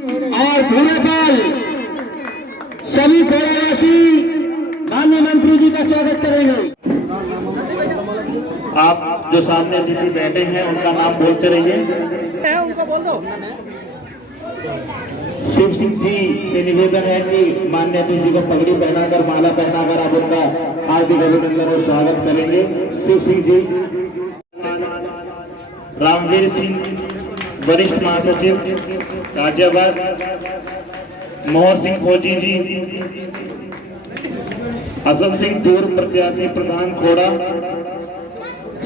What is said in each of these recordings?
और भूमिपाल सभी खोड़ावासी माननीय मंत्री जी का स्वागत करेंगे। आप जो सामने अतिथि बैठे हैं उनका नाम बोलते रहिए। उनको बोल दो। शिव सिंह जी से निवेदन है कि माननीय अतिथि जी को पगड़ी पहनाकर माला पहनाकर आप उनका हार्दिक अभिनंदन और स्वागत करेंगे। शिव सिंह जी। रामवीर सिंह वरिष्ठ महासचिव गाजियाबाद। मोहर सिंह फौजी जी। हसन सिंह पूर्व प्रत्याशी प्रधान खोड़ा।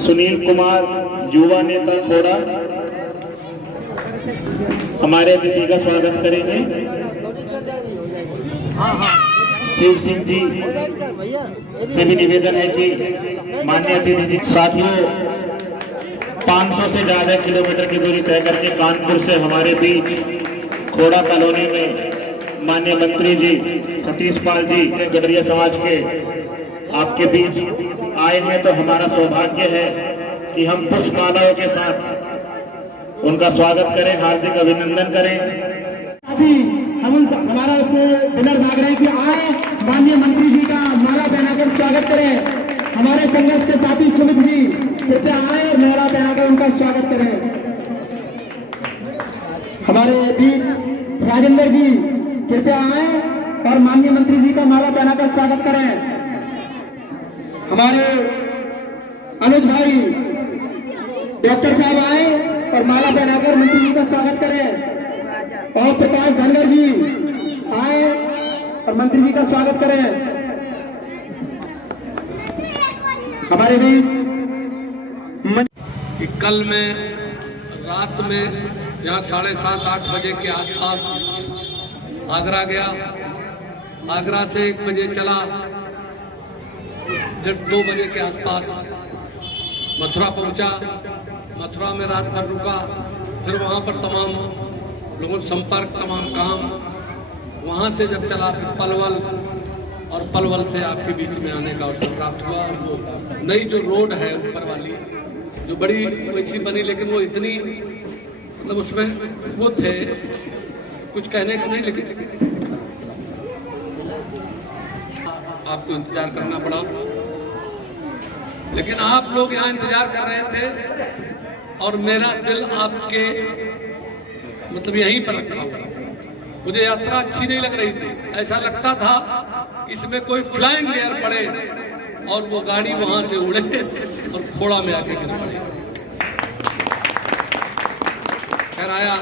सुनील कुमार युवा नेता खोड़ा हमारे अतिथि का स्वागत करेंगे। शिव सिंह जी से भी निवेदन है कि माननीय अतिथि जी। साथियों 500 से ज्यादा किलोमीटर की दूरी तय करके कानपुर से हमारे बीच खोड़ा कॉलोनी में माननीय मंत्री जी सतीश पाल जी गडरिया समाज के आपके बीच आए हैं, तो हमारा सौभाग्य है कि हम पुष्पमालाओं के साथ उनका स्वागत करें, हार्दिक अभिनंदन करें। अभी हम हमारा से विनर मांग रहे हैं कि आए माननीय मंत्री जी का माला पहनाकर स्वागत करें। हमारे संघर्ष के साथी सुमित जी कृपया आए और माला पहनाकर उनका स्वागत करें। हमारे बीच राजेंद्र जी कृपया आए और माननीय मंत्री जी का माला पहनाकर स्वागत करें। हमारे अनुज भाई डॉक्टर साहब आए और माला पहनाकर मंत्री जी का स्वागत करें। और प्रकाश धनगर जी आए और मंत्री जी का स्वागत करें। हमारे भी कि कल में रात में यहाँ 7:30-8 बजे के आसपास आगरा गया। आगरा से 1 बजे चला, जब 2 बजे के आसपास मथुरा पहुंचा। मथुरा में रात भर रुका, फिर वहाँ पर तमाम लोगों से संपर्क, तमाम काम। वहाँ से जब चला फिर पलवल, और पलवल से आपके बीच में आने का अवसर प्राप्त हुआ। और वो नई जो रोड है ऊपर वाली जो बड़ी वैसी बनी, लेकिन वो इतनी मतलब उसमें वो थे कुछ कहने को नहीं, लेकिन आपको इंतजार करना पड़ा। लेकिन आप लोग यहाँ इंतजार कर रहे थे और मेरा दिल आपके मतलब यहीं पर रखा हुआ। मुझे यात्रा अच्छी नहीं लग रही थी, ऐसा लगता था इसमें कोई फ्लाइंग लेयर पड़े और वो गाड़ी वहां से उड़े और खोड़ा में आके गिर पड़े। खैर आया,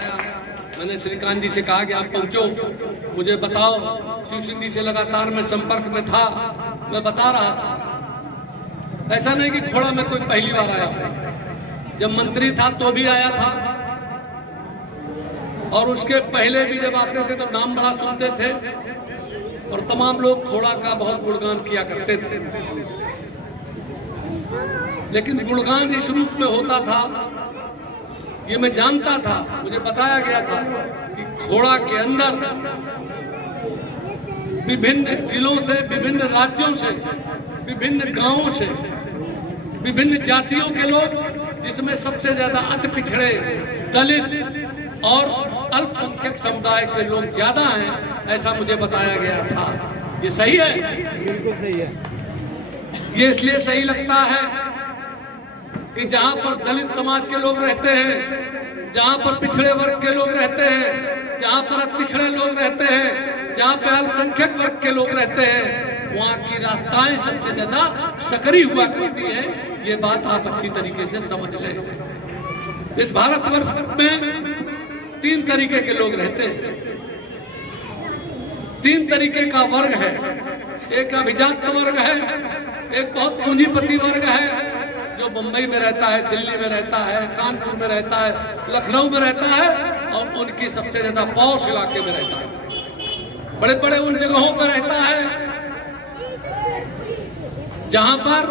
मैंने श्रीकांत जी से कहा कि आप पहुंचो, मुझे बताओ। शिव सिंह जी से लगातार मैं संपर्क में था, मैं बता रहा था। ऐसा नहीं कि खोड़ा में कोई पहली बार आया, जब मंत्री था तो भी आया था, और उसके पहले भी जब आते थे तो नाम बड़ा सुनते थे और तमाम लोग खोड़ा का बहुत गुणगान किया करते थे। लेकिन गुणगान इस रूप में होता था, ये मैं जानता था, मुझे बताया गया था कि खोड़ा के अंदर विभिन्न जिलों से, विभिन्न राज्यों से, विभिन्न गांवों से, विभिन्न जातियों के लोग, जिसमें सबसे ज्यादा अति पिछड़े, दलित और अल्पसंख्यक समुदाय के लोग ज्यादा हैं, ऐसा मुझे बताया गया था। ये सही है? बिल्कुल सही है। ये इसलिए सही लगता है कि जहां पर दलित समाज के लोग रहते हैं, जहां पर पिछड़े वर्ग के लोग रहते हैं, जहां पर पिछड़े लोग रहते हैं, जहां पर अल्पसंख्यक वर्ग के लोग रहते हैं, वहां की रास्ताएं सबसे ज्यादा सकरी हुआ करती है। ये बात आप अच्छी तरीके से समझ लें। इस भारतवर्ष में 3 तरीके के लोग रहते हैं, 3 तरीके का वर्ग है। एक अभिजात वर्ग है, एक बहुत पूंजीपति वर्ग है जो मुंबई में रहता है, दिल्ली में रहता है, कानपुर में रहता है, लखनऊ में रहता है, और उनकी सबसे ज्यादा पॉश इलाके में रहता है। बड़े बड़े उन जगहों पर रहता है जहां पर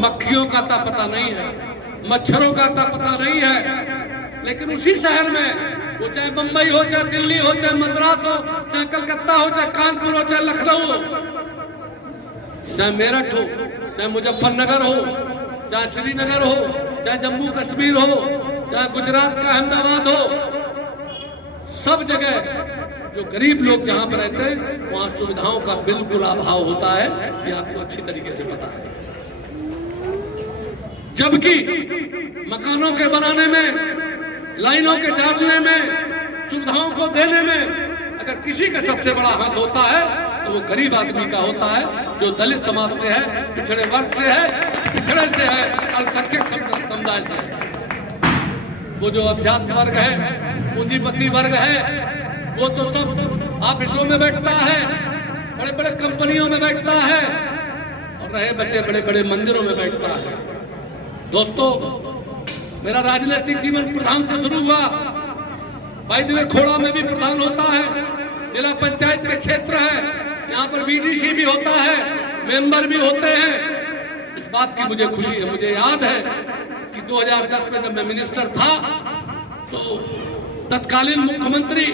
मक्खियों का अता पता नहीं है, मच्छरों का अता पता नहीं है। लेकिन उसी शहर में, वो चाहे मुंबई हो, चाहे दिल्ली हो, चाहे मद्रास हो, चाहे कलकत्ता हो, चाहे कानपुर हो, चाहे लखनऊ हो, चाहे मेरठ हो, चाहे मुजफ्फरनगर हो, चाहे श्रीनगर हो, चाहे जम्मू कश्मीर हो, चाहे गुजरात का अहमदाबाद हो, सब जगह जो गरीब लोग जहां पर रहते हैं वहां सुविधाओं का बिल्कुल अभाव होता है, ये आपको अच्छी तरीके से पता है। जबकि मकानों के बनाने में, लाइनों के डालने में, सुविधाओं को देने में अगर किसी का सबसे बड़ा हाथ होता है तो वो गरीब आदमी का होता है, जो दलित समाज से है, पिछड़े वर्ग से है, पिछड़े से है, अल्पसंख्यक समुदाय से है। वो जो अध्यात्म वर्ग है, पूंजीपति वर्ग है, वो तो सब ऑफिसों में बैठता है, बड़े बड़े कंपनियों में बैठता है, और रहे बच्चे बड़े बड़े मंदिरों में बैठता है। दोस्तों, मेरा राजनीतिक जीवन प्रधान से शुरू हुआ। भाई दिवे खोड़ा में भी प्रधान होता है, जिला पंचायत के क्षेत्र है, यहाँ पर बीडीसी भी होता है, मेंबर भी होते हैं। इस बात की मुझे खुशी है। मुझे याद है कि 2010 में जब मैं मिनिस्टर था तो तत्कालीन मुख्यमंत्री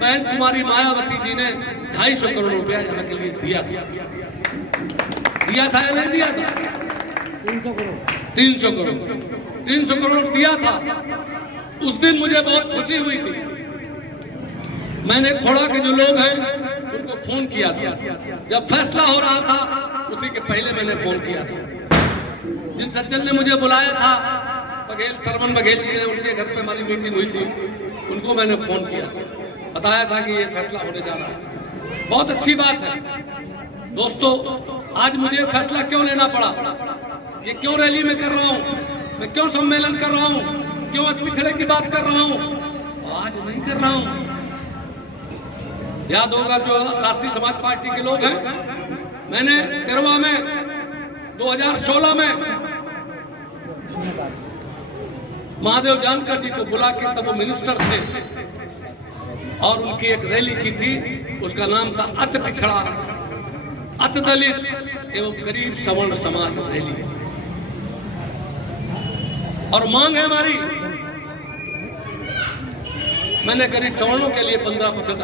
बहन कुमारी मायावती जी ने 250 करोड़ रुपया यहाँ के लिए दिया था या नहीं दिया था? 300 करोड़ दिया था। उस दिन मुझे बहुत खुशी हुई थी। मैंने खोड़ा के जो लोग हैं उनको फोन किया था, जब फैसला हो रहा था उसी के पहले मैंने फोन किया था। जिन सज्जन ने मुझे बुलाया था, तरमन बघेल जी ने, उनके घर पे हमारी मीटिंग हुई थी, उनको मैंने फोन किया, बताया था कि ये फैसला होने जा रहा है। बहुत अच्छी बात है। दोस्तों, आज मुझे फैसला क्यों लेना पड़ा, ये क्यों रैली में कर रहा हूँ, मैं क्यों सम्मेलन कर रहा हूँ, क्यों पिछड़े की बात कर रहा हूँ? आज नहीं कर रहा हूँ। याद होगा जो राष्ट्रीय समाज पार्टी के लोग हैं, मैंने तिरवा में 2016 में महादेव जानकर जी को बुला के, तब वो मिनिस्टर थे, और उनकी एक रैली की थी, उसका नाम था अति पिछड़ा, अति दलित एवं गरीब सवर्ण समाज रैली। और मांग है हमारी, मैंने गरीब सवर्णों के लिए 15%